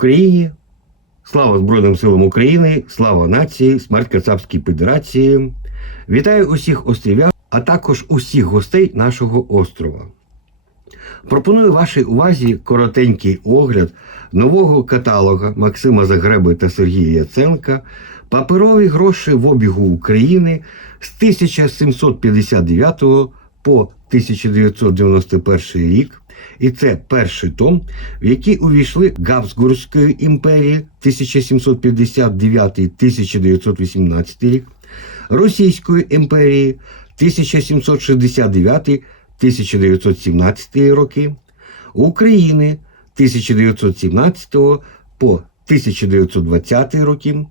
Україні! Слава Збройним силам України! Слава нації! Смерть Кацапській Федерації! Вітаю усіх острів'ян, а також усіх гостей нашого острова. Пропоную вашій увазі коротенький огляд нового каталога Максима Загреби та Сергія Яценка Паперові гроші в обігу України з 1759 по 1991 рік. І це перший том, в який увійшли Габсбурзької імперії 1759-1918 рік, Російської імперії 1769-1917 роки, України 1917 по 1920 роки,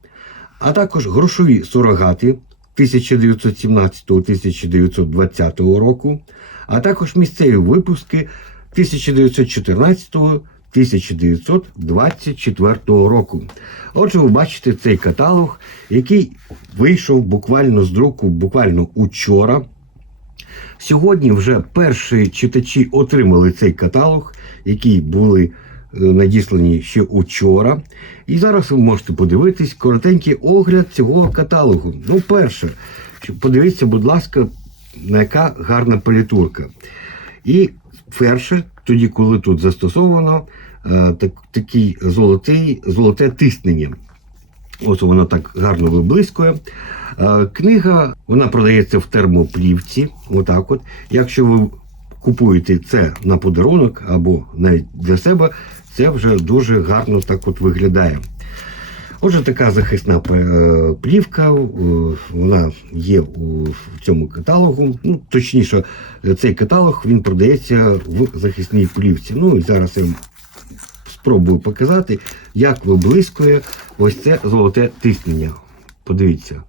а також грошові сурогати 1917-1920 року, а також місцеві випуски 1914-1924 року. Отже, ви бачите цей каталог, який вийшов буквально з друку, буквально учора. Сьогодні вже перші читачі отримали цей каталог, який були е, надіслані ще учора. І зараз ви можете подивитись коротенький огляд цього каталогу. Ну, перше, подивіться, будь ласка, на яка гарна політурка. І перше, тоді, коли тут застосовано е, так, такий золотий, золоте тиснення. Ось воно так гарно виблискує. Е, Книга вона продається в термоплівці. Отак от. Якщо ви купуєте це на подарунок або навіть для себе, це вже дуже гарно так от виглядає. Отже, така захисна е, плівка, е, вона є у цьому каталогу. Ну, Точніше, цей каталог він продається в захисній плівці. Ну і зараз я спробую показати, як виблискує ось це золоте тиснення. Подивіться.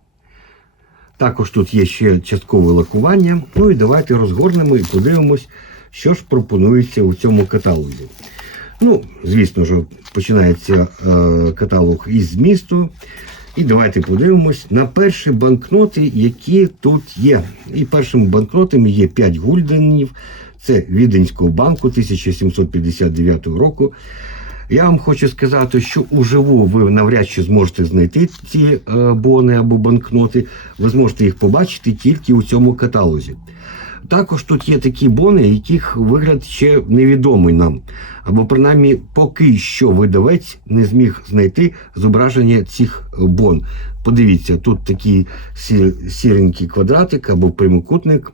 Також тут є ще часткове лакування. Ну і давайте розгорнемо і подивимось, що ж пропонується у цьому каталозі. Ну, звісно ж, починається е, каталог із змісту. І давайте подивимось на перші банкноти, які тут є. І першими банкнотами є 5 гульденів. Це Віденського банку 1759 року. Я вам хочу сказати, що уживу ви навряд чи зможете знайти ці е, бони або банкноти. Ви зможете їх побачити тільки у цьому каталозі. Також тут є такі бони, яких вигляд ще невідомий нам. Або принаймні поки що видавець не зміг знайти зображення цих бон. Подивіться, тут такий сіренький квадратик або прямокутник,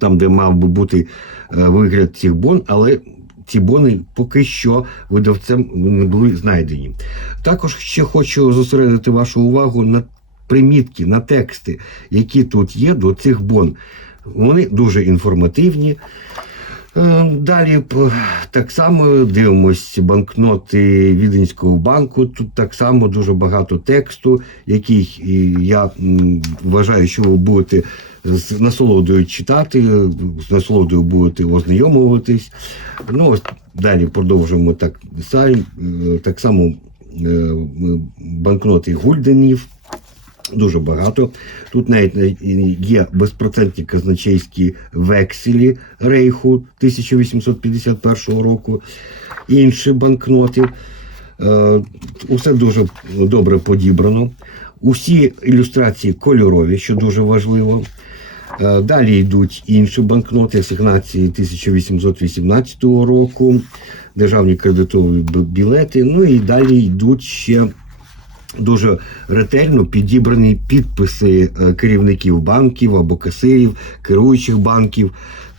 там, де мав би бути е, вигляд цих бон, але ці бони поки що видавцем не були знайдені. Також ще хочу зосередити вашу увагу на примітки, на тексти, які тут є до цих бон. Вони дуже інформативні. Е, Далі так само дивимося банкноти Віденського банку. Тут так само дуже багато тексту, який я вважаю, що ви будете з насолодою читати, з насолодою будете ознайомуватись. Ну, ось Далі продовжуємо так, так само е, банкноти гульденів. Дуже багато. Тут навіть є безпроцентні казначейські векселі рейху 1851 року, інші банкноти. Е, усе дуже добре подібрано. Усі ілюстрації кольорові, що дуже важливо. Е, далі йдуть інші банкноти асигнації 1818 року, державні кредитові білети. Ну і далі йдуть ще дуже ретельно підібрані підписи е, керівників банків або касирів, керуючих банків.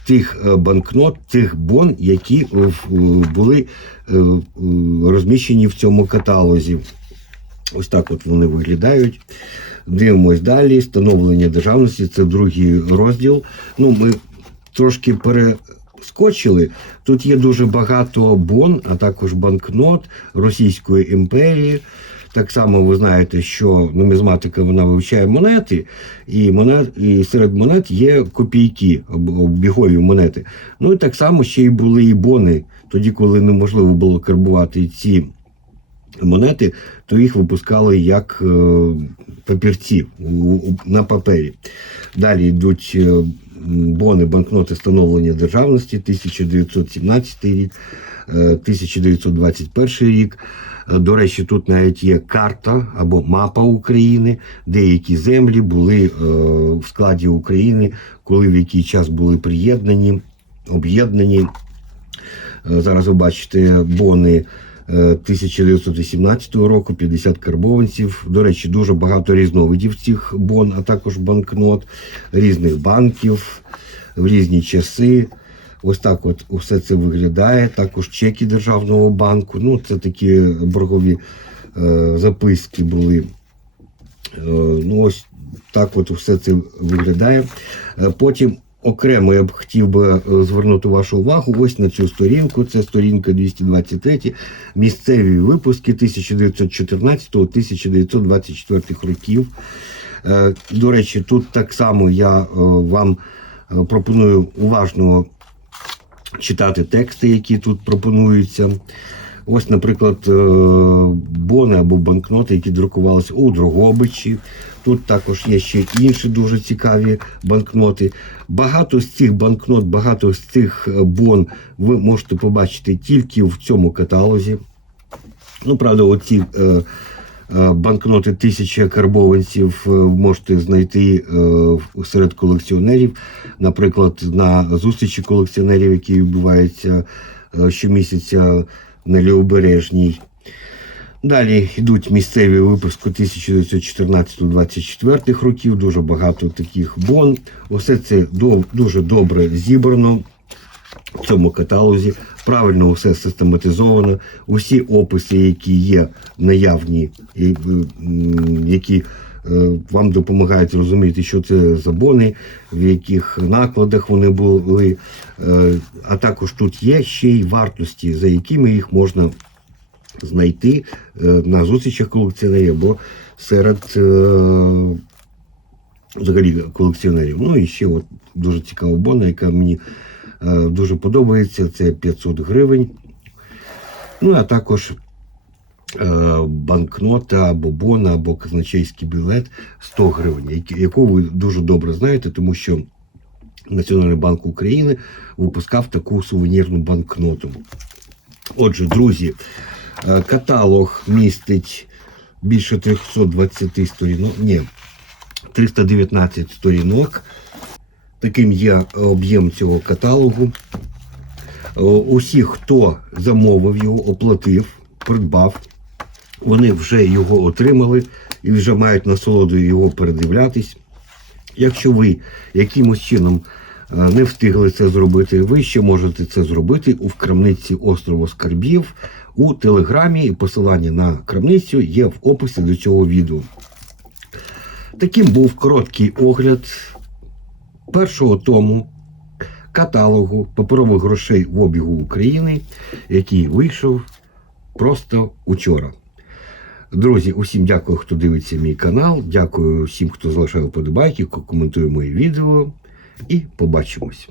Тих е, банкнот, тих бон, які були розміщені в цьому каталозі. Ось так от вони виглядають. Дивимось далі. Становлення державності це другий розділ. Ну, Ми трошки перескочили. Тут є дуже багато бон, а також банкнот Російської імперії. Так само ви знаєте, що нумізматика вона вивчає монети, і монет, і серед монет є копійки, обігові монети. Ну і так само ще й були і бони, тоді, коли неможливо було карбувати ці монети, то їх випускали як е, папірці на папері. Далі йдуть е, бони банкноти становлення державності 1917 рік, е, 1921 рік. Е, До речі, тут навіть є карта або мапа України, деякі землі були е, в складі України, коли в який час були приєднані, об'єднані. Е, Зараз ви бачите бони е, 1918 року, 50 карбованців. До речі, дуже багато різновидів цих бон, а також банкнот різних банків в різні часи. Ось так от усе це виглядає. Також чеки Державного банку. Ну, це такі боргові е, записки були. Е, ну, ось так от все це виглядає. Е, Потім окремо я б хотів би е, звернути вашу увагу ось на цю сторінку. Це сторінка 223, місцеві випуски 1914-1924 років. Е, До речі, тут так само я е, вам пропоную уважно читати тексти, які тут пропонуються. Ось, наприклад, е, бони або банкноти, які друкувалися у Дрогобичі. Тут також є ще інші дуже цікаві банкноти. Багато з цих банкнот, багато з цих е, бон ви можете побачити тільки в цьому каталозі. Ну, правда, оці е, банкноти тисячі карбованців е, можете знайти е, серед колекціонерів. Наприклад, на зустрічі колекціонерів, які відбуваються е, щомісяця на Лівобережній. Далі йдуть місцеві випуски 1914-24 років, дуже багато таких бон. Усе це дуже добре зібрано в цьому каталозі. Правильно все систематизовано. Усі описи, які є наявні, е, які е, вам допомагають зрозуміти, що це за бони, в яких накладах вони були. Е, А також тут є ще й вартості, за якими їх можна знайти на зустрічах колекціонерів або серед взагалі колекціонерів. Ну і ще от дуже цікава бона, яка мені дуже подобається. Це 500 гривень. Ну, а також е, банкнота або бона, або казначейський білет 100 гривень, яку ви дуже добре знаєте, тому що Національний банк України випускав таку сувенірну банкноту. Отже, друзі, е, каталог містить більше 320 сторінок. Ні, 319 сторінок. Таким є об'єм цього каталогу. Е, Усі, хто замовив його, оплатив, придбав, вони вже його отримали і вже мають насолоду його передивлятись. Якщо ви якимось чином е, не встигли це зробити, ви ще можете це зробити у крамниці острову Скарбів у Телеграмі. І посилання на крамницю є в описі до цього відео. Таким був короткий огляд першого тому каталогу паперових грошей в обігу України, який вийшов просто учора. Друзі, усім дякую, хто дивиться мій канал. Дякую всім, хто залишає вподобайки, коментує мої відео. І побачимось.